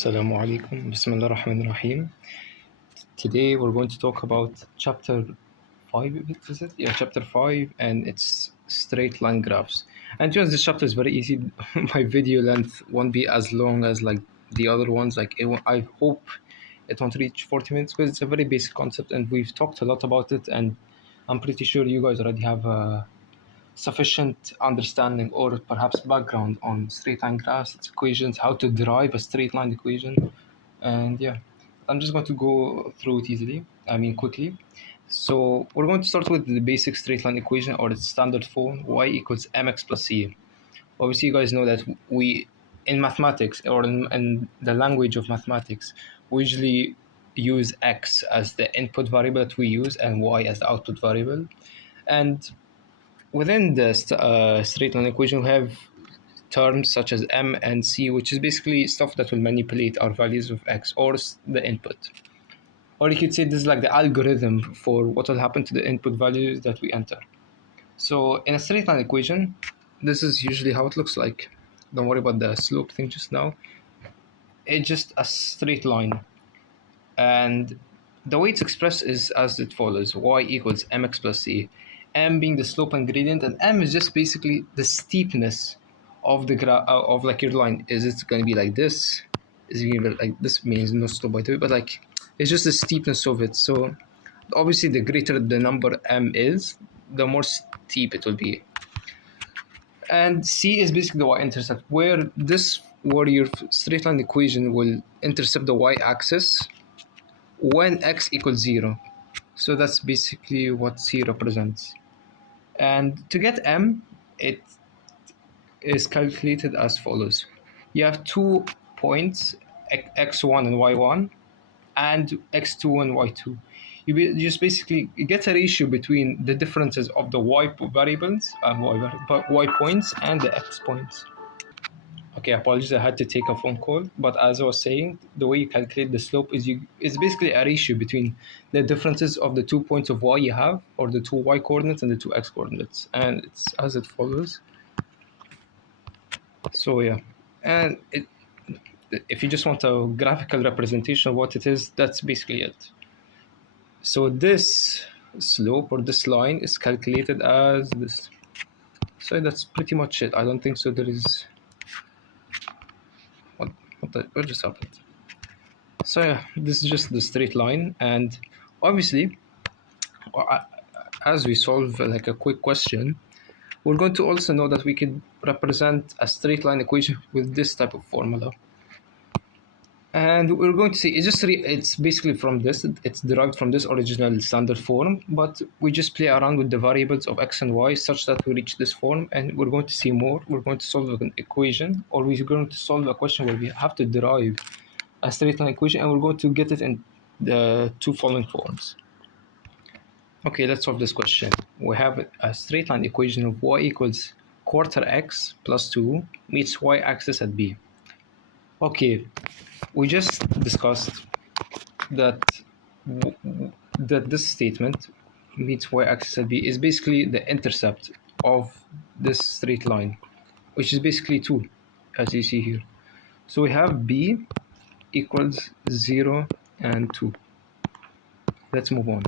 Assalamu alaikum. Bismillah ar-Rahman ar-Rahim. Today we're going to talk about chapter 5, is it? Yeah, chapter 5, and it's straight line graphs. And just this chapter is very easy. My video length won't be as long as like the other ones. I hope it won't reach 40 minutes because it's a very basic concept and we've talked a lot about it, and I'm pretty sure you guys already have a sufficient understanding or perhaps background on straight line graphs, its equations, how to derive a straight line equation. And yeah, I'm just going to go through it quickly. So we're going to start with the basic straight line equation, or its standard form, y equals mx plus c. Obviously you guys know that we, in mathematics or in the language of mathematics, we usually use x as the input variable that we use and y as the output variable. And within the straight line equation, we have terms such as m and c, which is basically stuff that will manipulate our values of x, or the input. Or you could say this is like the algorithm for what will happen to the input values that we enter. So in a straight line equation, this is usually how it looks like. Don't worry about the slope thing just now. It's just a straight line. And the way it's expressed is as it follows: y equals mx plus c. M being the slope and gradient, and m is just basically the steepness of the of like your line. Is it going to be like this? Is it going to be like this? Means no slope by the way, but like it's just the steepness of it. So obviously the greater the number m is, the more steep it will be. And c is basically the y-intercept, where your straight line equation will intercept the y-axis when x equals 0. So that's basically what c represents. And to get m, it is calculated as follows. You have 2 points, x1 and y1, and x2 and y2. You just basically get a ratio between the differences of the y variables and y points and the x points. Okay, apologies, I had to take a phone call. But as I was saying, the way you calculate the slope is it's basically a ratio between the differences of the 2 points of y you have, or the 2 y coordinates and the 2 x coordinates. And it's as it follows. So yeah, and if you just want a graphical representation of what it is, that's basically it. So this slope, or this line, is calculated as this. So that's pretty much it. I don't think so there is... What just happened? So yeah, this is just the straight line, and obviously as we solve like a quick question, we're going to also know that we could represent a straight line equation with this type of formula. And we're going to see it's basically from this, it's derived from this original standard form, but we just play around with the variables of x and y such that we reach this form. And we're going to see more. We're going to solve an equation, or we're going to solve a question where we have to derive a straight line equation, and we're going to get it in the two following forms. Okay, let's solve this question. We have a straight line equation of y equals quarter x plus 2 meets y-axis at b. Okay, we just discussed that this statement meets y-axis at b is basically the intercept of this straight line, which is basically 2, as you see here. So we have b equals 0 and 2. Let's move on.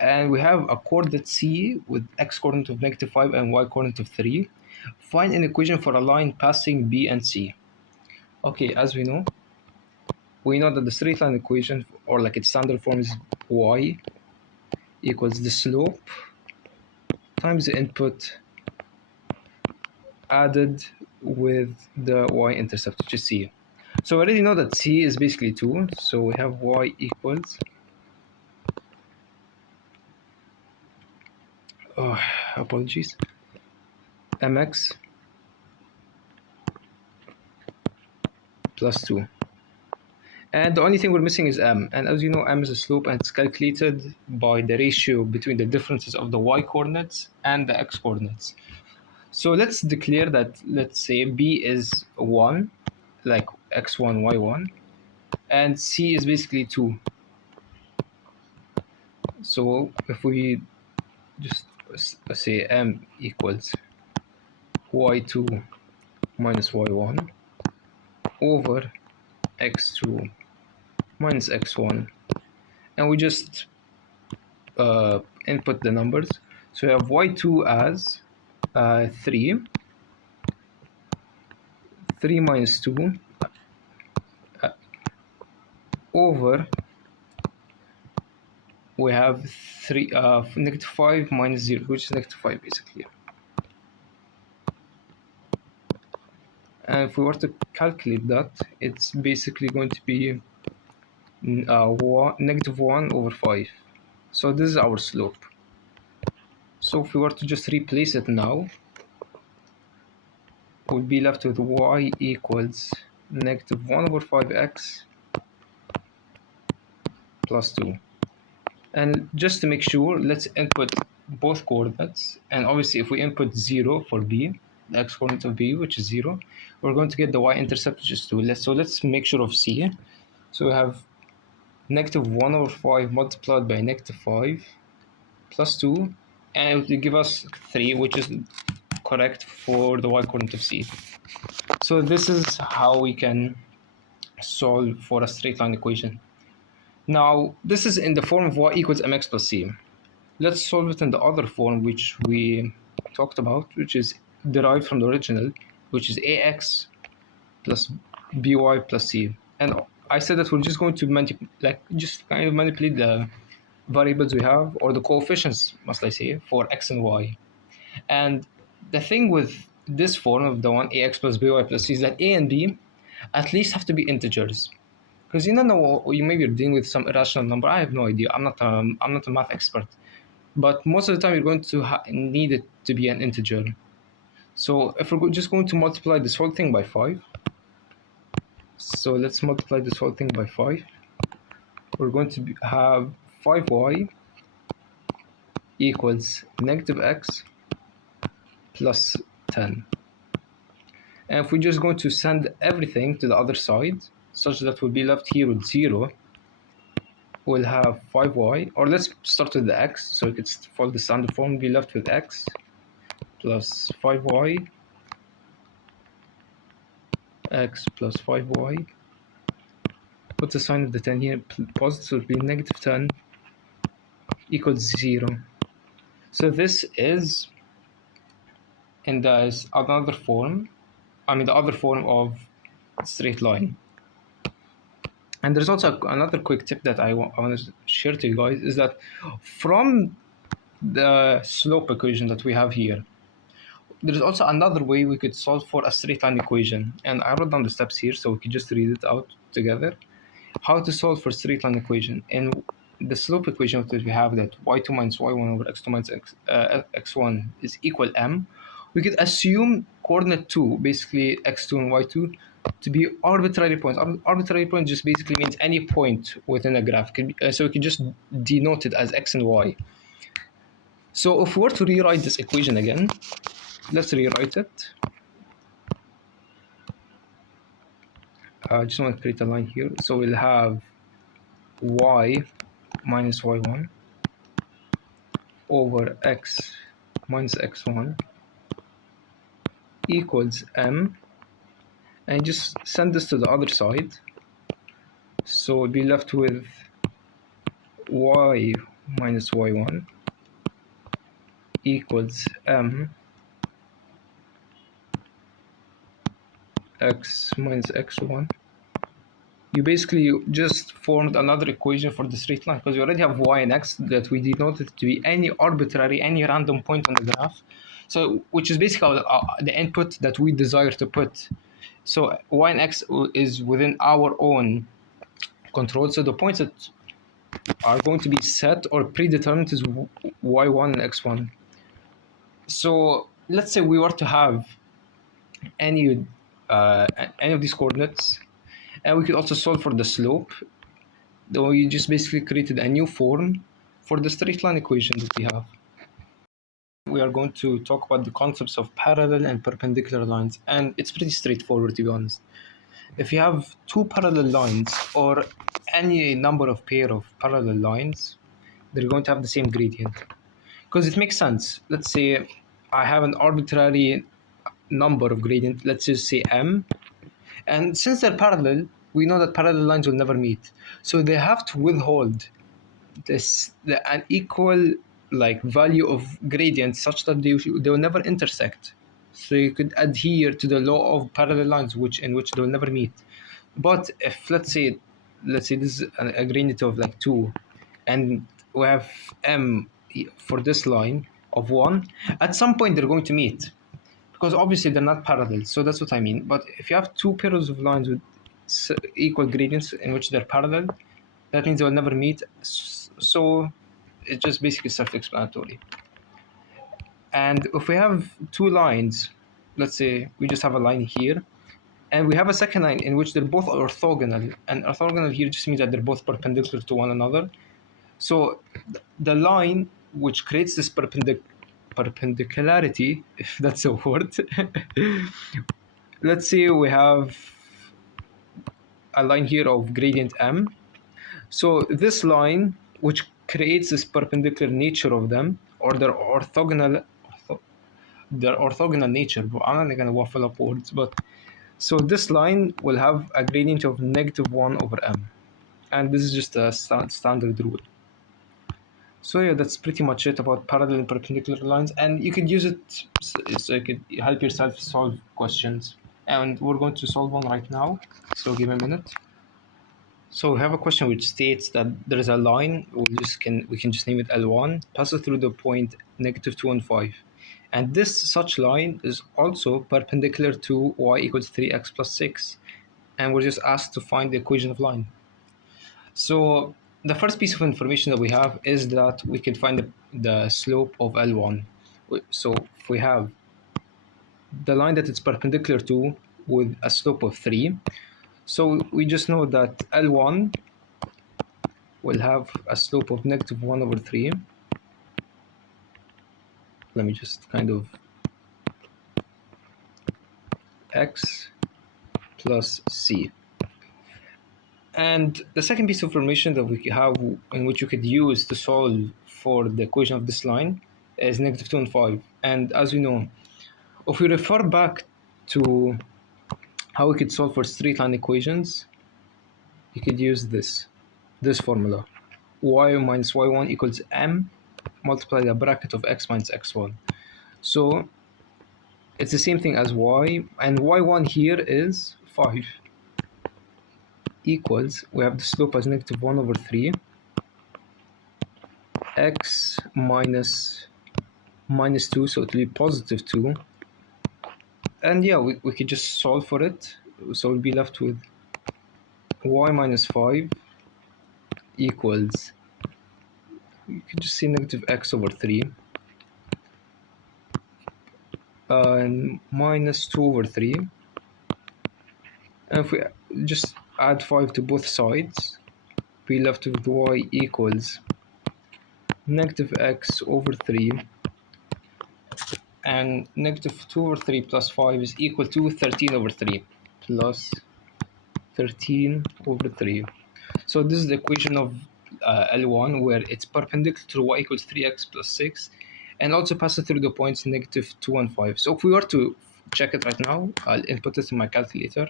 And we have a coordinate c with x coordinate of -5 and y coordinate of 3. Find an equation for a line passing b and c. Okay, as we know that the straight line equation, or like its standard form, is y equals the slope times the input added with the y-intercept, which is c. So we already know that c is basically 2, so we have y equals mx plus 2. And the only thing we're missing is m. And as you know, m is a slope, and it's calculated by the ratio between the differences of the y coordinates and the x coordinates. So let's declare that, let's say b is 1, like x1, y1, and c is basically 2. So if we just say m equals y2 minus y1 over x2 minus x1, and we just input the numbers. So we have y2 as 3 minus 2 over, we have 3 negative 5 minus 0, which is negative 5 basically. And if we were to calculate that, it's basically going to be negative 1 over 5. So this is our slope. So if we were to just replace it now, we'll be left with y equals negative 1 over 5x plus 2. And just to make sure, let's input both coordinates. And obviously, if we input 0 for b, the x coordinate of b, which is 0, we're going to get the y-intercept, which is 2. So let's make sure of c. So we have negative 1 over 5 multiplied by negative 5 plus 2, and it will give us 3, which is correct for the y-coordinate of c. So this is how we can solve for a straight line equation. Now, this is in the form of y equals mx plus c. Let's solve it in the other form, which we talked about, which is derived from the original, which is ax plus by plus c. And I said that we're just going to manipulate the variables we have, or the coefficients, must I say, for x and y. And the thing with this form of the one ax plus by plus c is that a and b at least have to be integers. Because you don't know, you maybe you're dealing with some irrational number. I have no idea. I'm not a math expert. But most of the time, you're going to need it to be an integer. So if we're just going to multiply this whole thing by 5, so let's multiply this whole thing by 5. We're going to have 5y equals negative x plus 10. And if we're just going to send everything to the other side, such that we'll be left here with 0, we'll have 5y, or let's start with the x, so we could follow the standard form. We'll be left with x plus 5y, x plus 5y. Put the sign of the 10 here, positive, so it will be negative 10 equals 0. So this is in the other form, the other form of straight line. And there's also another quick tip that I want to share to you guys, is that from the slope equation that we have here, there's also another way we could solve for a straight line equation. And I wrote down the steps here, so we could just read it out together. How to solve for straight line equation. In the slope equation that we have, that y2 minus y1 over x2 minus x1 is equal m, we could assume coordinate 2, basically x2 and y2, to be arbitrary points. Arbitrary point just basically means any point within a graph. So we can just denote it as x and y. So if we were to rewrite this equation again, let's rewrite it. I just want to create a line here. So we'll have y minus y1 over x minus x1 equals m, and just send this to the other side. So we'll be left with y minus y1 equals m x minus x1. You basically just formed another equation for the straight line, because we already have y and x that we denoted to be any arbitrary, any random point on the graph. So, which is basically the input that we desire to put. So y and x is within our own control. So the points that are going to be set or predetermined is y1 and x1. So let's say we were to have any of these coordinates, and we could also solve for the slope. Then we just basically created a new form for the straight line equation that we have. We are going to talk about the concepts of parallel and perpendicular lines, and it's pretty straightforward, to be honest. If you have two parallel lines or any number of pair of parallel lines, they're going to have the same gradient, because it makes sense. Let's say I have an arbitrary number of gradient, let's just say m, and since they're parallel, we know that parallel lines will never meet. So they have to withhold an equal like value of gradient such that they will never intersect. So you could adhere to the law of parallel lines in which they will never meet. But if let's say this is a gradient of like 2, and we have m for this line of 1, at some point they're going to meet, because obviously they're not parallel. So that's what I mean. But if you have two pairs of lines with equal gradients in which they're parallel, that means they will never meet. So it's just basically self-explanatory. And if we have two lines, let's say we just have a line here, and we have a second line in which they're both orthogonal, and orthogonal here just means that they're both perpendicular to one another. So the line which creates this perpendicularity, if that's a word, let's say we have a line here of gradient m. So this line which creates this perpendicular nature of them, or their orthogonal nature, but I'm not gonna waffle up words, but so this line will have a gradient of -1 over m, and this is just a standard rule. So yeah, that's pretty much it about parallel and perpendicular lines, and you could use it so you could help yourself solve questions, and we're going to solve one right now, so give me a minute. So we have a question which states that there is a line, we can just name it L1, passes through the point -2 and 5. And this such line is also perpendicular to y equals 3x plus 6. And we're just asked to find the equation of line. So the first piece of information that we have is that we can find the slope of L1. So if we have the line that it's perpendicular to with a slope of 3, so we just know that L1 will have a slope of -1 over 3. Let me just kind of x plus c. And the second piece of information that we have in which you could use to solve for the equation of this line is -2 and 5. And as we know, if we refer back to how we could solve for straight line equations, you could use this formula: y minus y1 equals m multiply the bracket of x minus x1. So it's the same thing as y, and y1 here is 5 equals, we have the slope as -1 over 3 x minus -2, so it will be +2. And yeah, we could just solve for it. So we'll be left with y minus 5 equals, you can just say -x over 3 and -2 over 3. And if we just add 5 to both sides, we left with y equals -x over 3, and -2 over 3 plus 5 is equal to 13 over 3 plus 13 over 3. So this is the equation of L1, where it's perpendicular to y equals 3x plus 6, and also passes through the points -2 and 5. So if we were to check it right now, I'll input it in my calculator.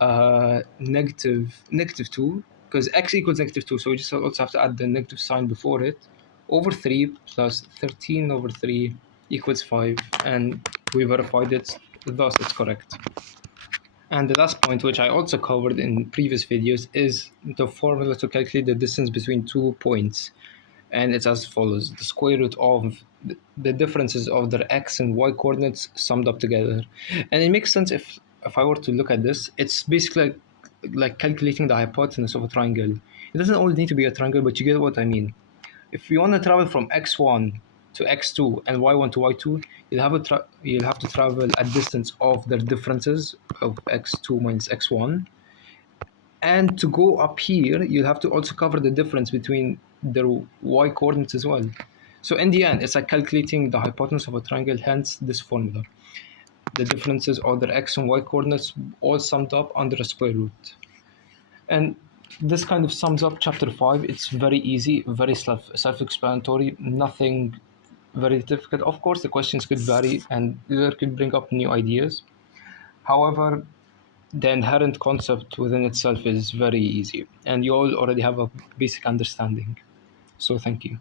-2, because x equals -2, so we just also have to add the negative sign before it, over 3 plus 13 over 3 equals 5, and we verified it, thus it's correct. And the last point, which I also covered in previous videos, is the formula to calculate the distance between 2 points, and it's as follows: the square root of the differences of their x and y coordinates summed up together. And it makes sense if I were to look at this. It's basically like calculating the hypotenuse of a triangle. It doesn't always need to be a triangle, but you get what I mean. If you want to travel from x1 to x2 and y1 to y2, you'll have to travel a distance of their differences of x2 minus x1. And to go up here, you'll have to also cover the difference between their y coordinates as well. So in the end, it's like calculating the hypotenuse of a triangle, hence this formula. The differences of their x and y coordinates all summed up under a square root. And this kind of sums up chapter 5. It's very easy, very self-explanatory, nothing very difficult. Of course, the questions could vary and there could bring up new ideas. However, the inherent concept within itself is very easy, and you all already have a basic understanding. So thank you.